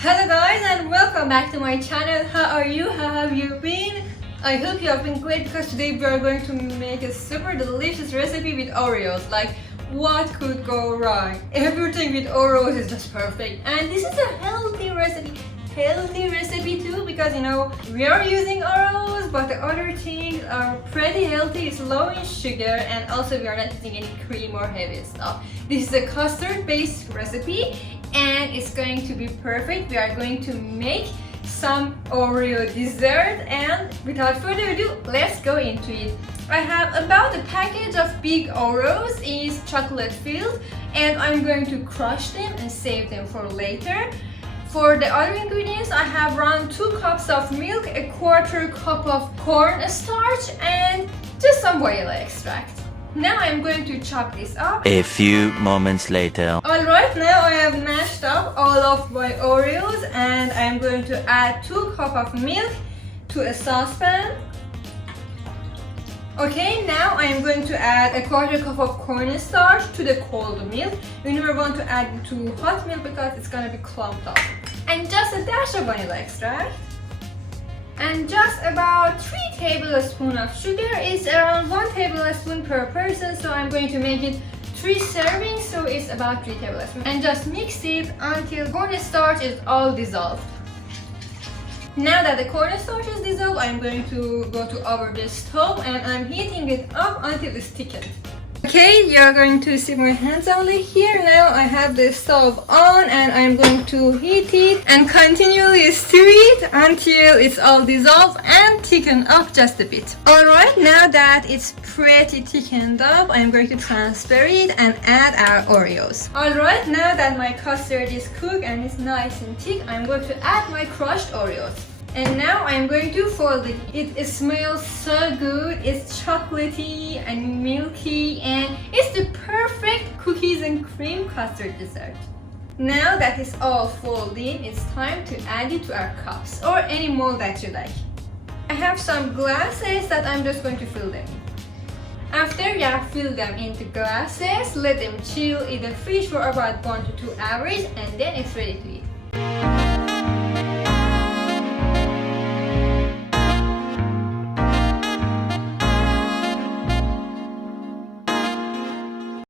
Hello guys and welcome back to my channel. How are you? How have you been? I hope you have been great because today we are going to make a super delicious recipe with Oreos. Like, what could go wrong? Everything with Oreos is just perfect. And this is a healthy recipe. Healthy recipe too, because you know we are using Oreos, but the other things are pretty healthy. It's low in sugar and also we are not using any cream or heavy stuff. This is a custard based recipe and it's going to be perfect. We are going to make some Oreo dessert, and without further ado, let's go into it. I have about a package of big Oreos, is chocolate filled, and I'm going to crush them and save them for later. For the other ingredients, I have around 2 cups of milk, a quarter cup of cornstarch, and just some vanilla extract. Now I'm going to chop this up. A few moments later. Alright, now I have mashed up all of my Oreos and I'm going to add 2 cups of milk to a saucepan. Okay, now I am going to add a quarter cup of cornstarch to the cold milk. You never want to add it to hot milk because it's gonna be clumped up. And just a dash of vanilla extract. And just about 3 tablespoons of sugar. Is around 1 tablespoon per person, so I'm going to make it 3 servings, so it's about 3 tablespoons. And just mix it until cornstarch is all dissolved. Now that the cornstarch is dissolved, I'm going to go to over the stove and I'm heating it up until it's thickened. Okay, you're going to see my hands only here. Now I have the stove on and I'm going to heat it and continually stir it until it's all dissolved and thickened up just a bit. Alright, now that it's pretty thickened up, I'm going to transfer it and add our Oreos. Alright, now that my custard is cooked and it's nice and thick, I'm going to add my crushed Oreos. And now I'm going to fold it. It smells so good. It's chocolatey and milky and it's the perfect cookies and cream custard dessert. Now that it's all folded, it's time to add it to our cups or any mold that you like. I have some glasses that I'm just going to fill them in. After you have filled them into glasses, let them chill in the fridge for about 1 to 2 hours and then it's ready to eat.